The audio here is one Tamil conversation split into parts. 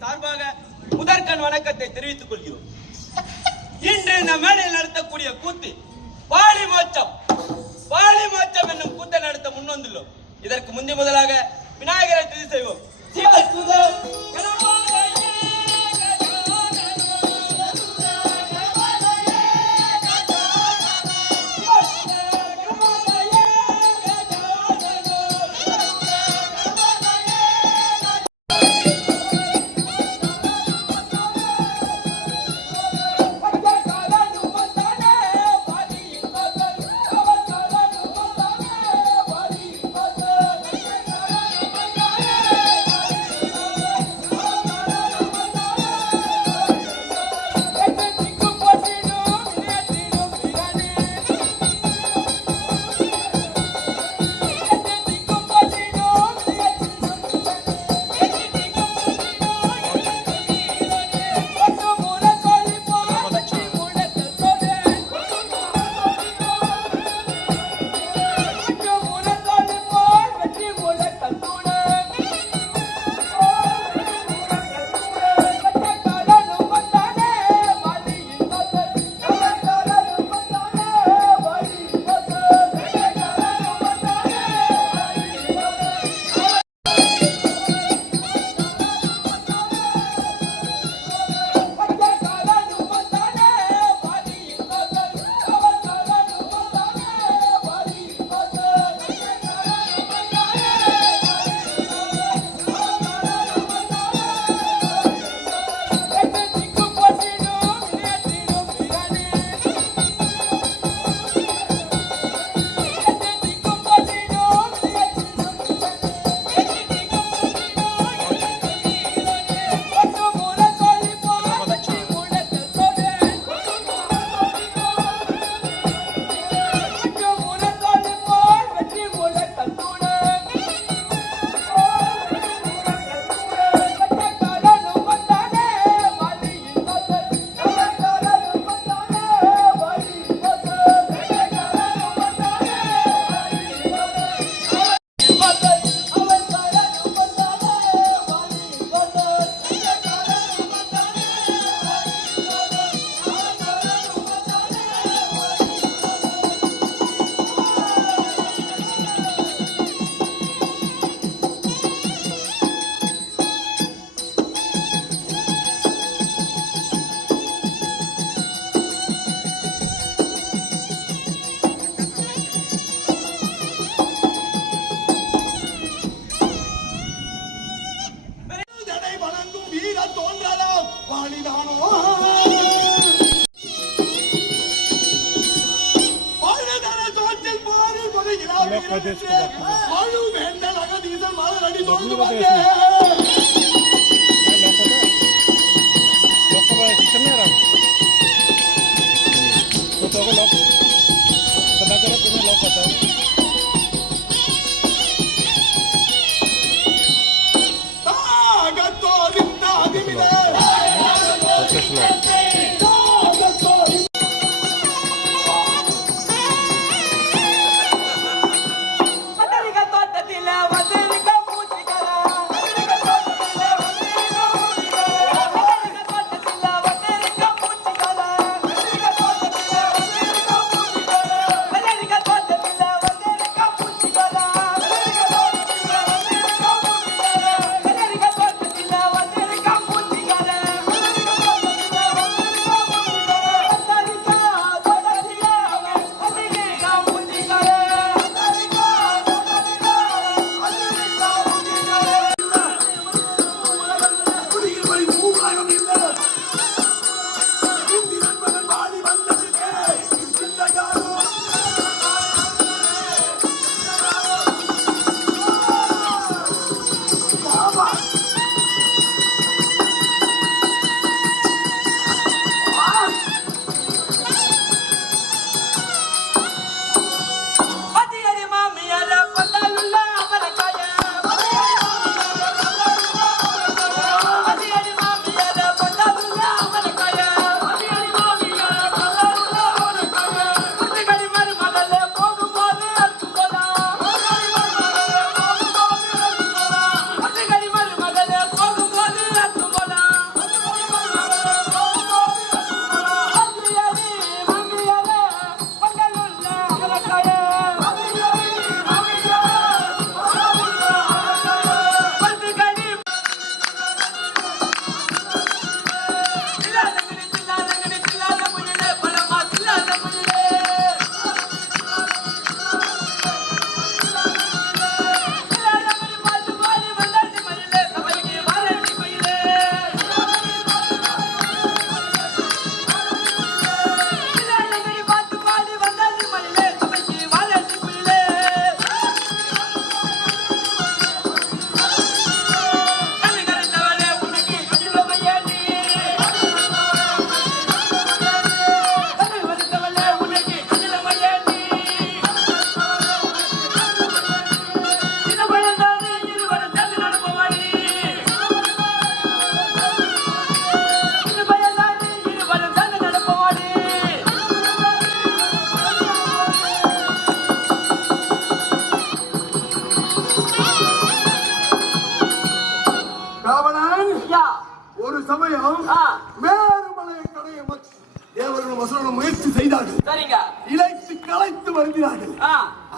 கிராமத்தின் சார்பாக முதற்கண் வணக்கத்தை தெரிவித்துக் கொள்கிறோம். இன்று இந்த மேடையில் நடத்தக்கூடிய கூத்து பாலி மோட்சம் என்னும் கூத்தை நடத்த முன்வந்துள்ளோம். இதற்கு முந்தைய முதலாக விநாயகரை துதி செய்வோம்.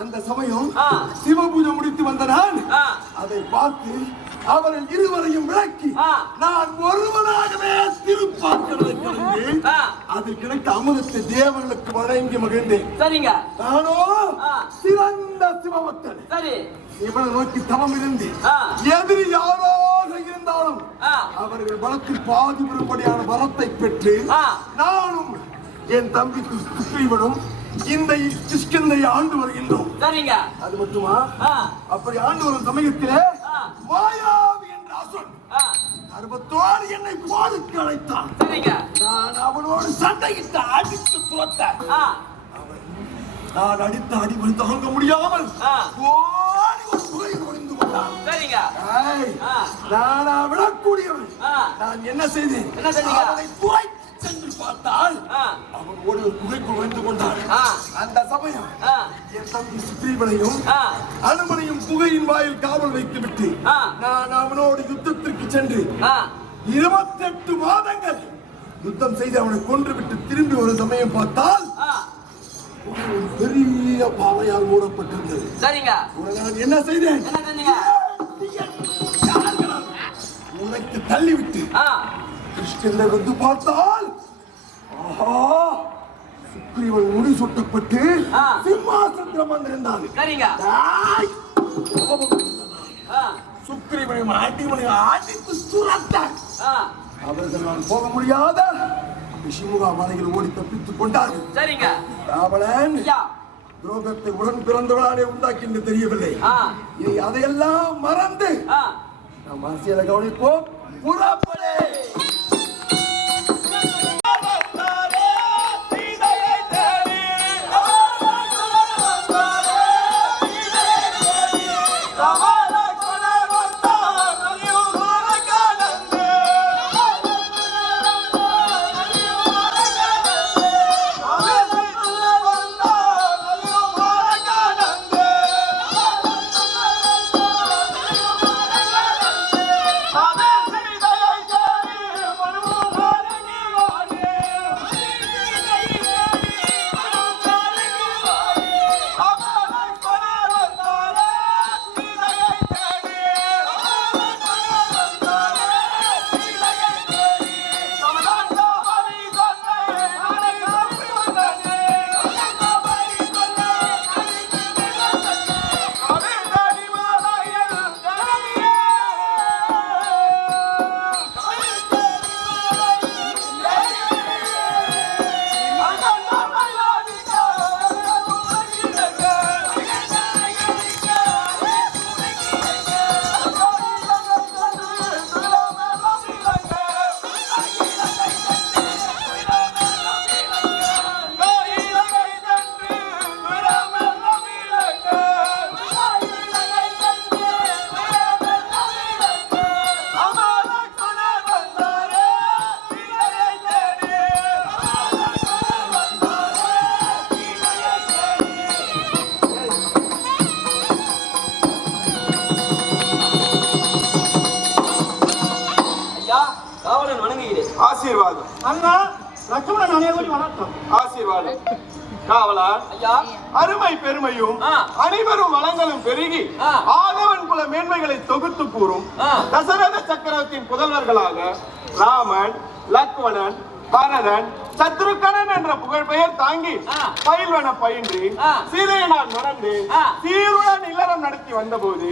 அந்த சமயம் சிவபூஜை முடித்து வந்த நான் அதை பார்த்து அவர்கள் இருவரையும் விளக்கி நான் ஒருவனாகவே திருப்பார்களை கலந்து அதில் கிடைத்த அமுதத்தை தேவர்களுக்கு வழங்கி மகிழ்ந்தேன். சரிங்க. நானோ சிறந்த சிவபக்தன். சரி. இவனை நோக்கி தவம் இருந்து எதிரி யாராக இருந்தாலும் அவர்கள் பலத்தில் பாதி பெறும்படியான வரத்தை பெற்று நானும் என் தம்பி சுக்ரீவனும் இந்த கிஷ்கிந்தை ஆண்டு வருகின்றோம். சரிங்க. அது மட்டுமா, அப்படி ஆண்டு வரும் சமயத்திலே மாயாவி என்ற அசுரன் அறுபத்தோடு என்னை போருக்கு அழைத்தான். சரிங்க. நான் அவனோடு சண்டையிட்டு அடித்து துரத்த நான் அடித்த அடிபடி தாங்க முடியாமல் ஓடி ஒரு குகையில் ஒளிந்து கொண்டான். சரிங்க. நான் விடக்கூடியவன். நான் என்ன செய்தேன்? அவனை துறை சென்று பார்த்தால் அவன் ஓடி ஒரு குகைக்குள் ஒளிந்து கொண்டான். அந்த சமயம் என் தம்பி சுக்ரீவனையும் அனுமனையும் குகையின் வாயில் காவல் வைத்து விட்டு நான் அவனோடு யுத்தத்திற்கு சென்று 28 மாதங்கள் யுத்தம் செய்து அவனை கொன்று விட்டு திரும்பி ஒரு சமயம் பார்த்தால் ஒரு பெரிய பாவையால் மூடப்பட்டிருந்தது. சரிங்க. நான் என்ன செய்தேன்? உனக்கு தள்ளிவிட்டு கிருஷ்ணனை வந்து பார்த்தால் சுக்ரீவன் முடி சுட்டப்பட்டு சிம்மாசனத்தில் அமர்ந்திருந்தான். சுக்ரீவனை அடிமனை அடித்து சுரத்தான். அவர்கள் நான் போக முடியாத ரிஷிமுகா மலையில் ஓடி தப்பித்துக் கொண்டார்கள். சரிங்க. ராவணன் துரோகத்தை உடன் பிறந்தவளாலே உண்டாக்கி என்று தெரியவில்லை. அதையெல்லாம் மறந்து நாம் அரசியலை கவனிப்போம். புறப்படே. ஆசீர்வாதம். அண்ணா லட்சுமணன் அனைவரும் வணக்கம். ஆசீர்வாதம். காவலார் அருமை பெருமையும் அனைவரும் வளங்களும் பெருகி ஆதவன் குல மேன்மைகளை தொகுத்து கூறும் தசரத சக்கரவர்த்தியின் புதல்வர்களாக ராமன், லக்ஷ்மணன், பரதன், சத்ருகனன் என்ற புகழ் பெயர் தாங்கி பயில்வன பயின்று சீதையை நான் மறந்து சீருடன் இல்லறம் நடத்தி வந்த போது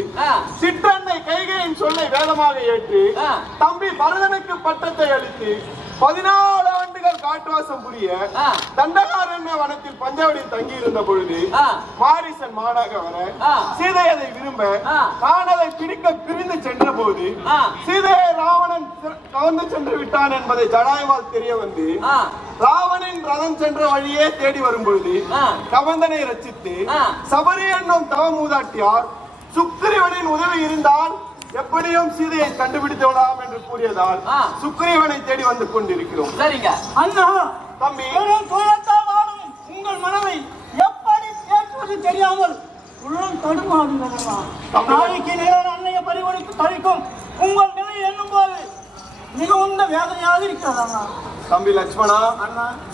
சிற்றன்னை கைகையின் சொல்லை வேதமாக ஏற்று தம்பி பரதனுக்கு பட்டத்தை அளித்து 14 ஆண்டுகள் காட்டுவாசம் புரிய தண்டகாரண்ய வனத்தில் பஞ்சவடியில் தங்கி இருந்த பொழுது மாரிசன் மானாக வர சீதை அதை விரும்ப நான் அதை பிடிக்க பிரிந்து சென்ற போது சீதையை ராவணன் கவர்ந்து சென்று விட்டான் என்பதை ஜடாயுவால் தெரிய வந்து ராவணின் ரதம் சென்ற வழியே தேடி வரும் பொழுது கவந்தனை ரச்சித்து சபரி என்னும் தவ மூதாட்டியார் சுக்ரீவனின் உதவி இருந்தால் எப்படியும் சீதையை கண்டுபிடித்து விடலாம் என்று கூறியதால் சுக்ரீவனை தேடி வந்து கொண்டிருக்கிறோம். சரிங்க அண்ணா. தம்பி உங்கள் மனதை எப்படி பேசுவது தெரியாமல் உள்ளம் தடுமாறுகிறதா? நாளைக்கு நேரம் அன்னைய பரிவனுக்கு தரிக்கும் உங்கள் நிலை எண்ணும் போது மிகுந்த வேதனையாக இருக்கிறதா? தம்பி லட்சுமணா,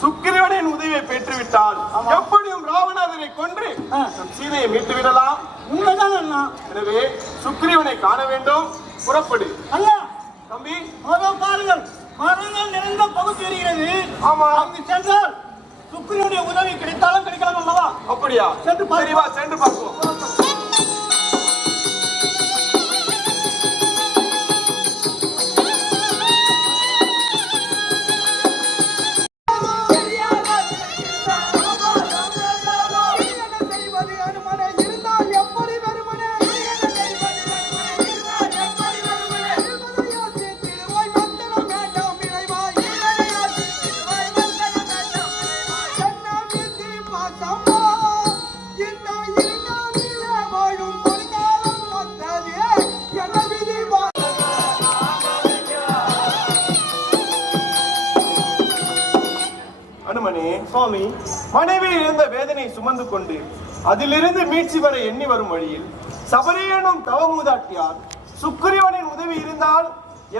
சுக்கிரவனின் உதவியை பெற்றுவிட்டால் எப்படியும் ராவணாதனை கொன்று நம் சீதையை மீட்டு விடலாம். உண்மைதான் அண்ணா. எனவே சுக்ரீவனை காண வேண்டும். புறப்படு. அண்ணா தம்பி, அதோ பாருங்கள், மரங்கள் நிறைந்த பகுதி இருக்கிறது. ஆமா. அங்கு சென்றால் சுக்ரீவனுடைய உதவி கிடைத்தாலும் கிடைக்கலாம் அல்லவா? அப்படியா? சென்று பாரு. சரி வா, சென்று பார்ப்போம். அனுமனே, சுவாமி, மனைவி இருந்த வேதனை சுமந்து கொண்டு அதிலிருந்து மீட்சி வர எண்ணி வரும் வழியில் சபரி எனும் தவமூதாட்டியார் சுக்ரீவனின் உதவி இருந்தால்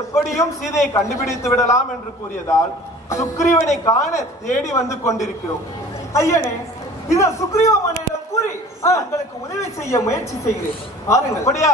எப்படியும் சீதையை கண்டுபிடித்து விடலாம் என்று கூறியதால் சுக்ரீவனை காண தேடி வந்து கொண்டிருக்கிறோம். ஐயனே, இத சுக்ரீவ மன்னிடம் கூறி உங்களுக்கு உதவி செய்ய முயற்சி செய்கிறேன். பாருங்கள். அப்படியா?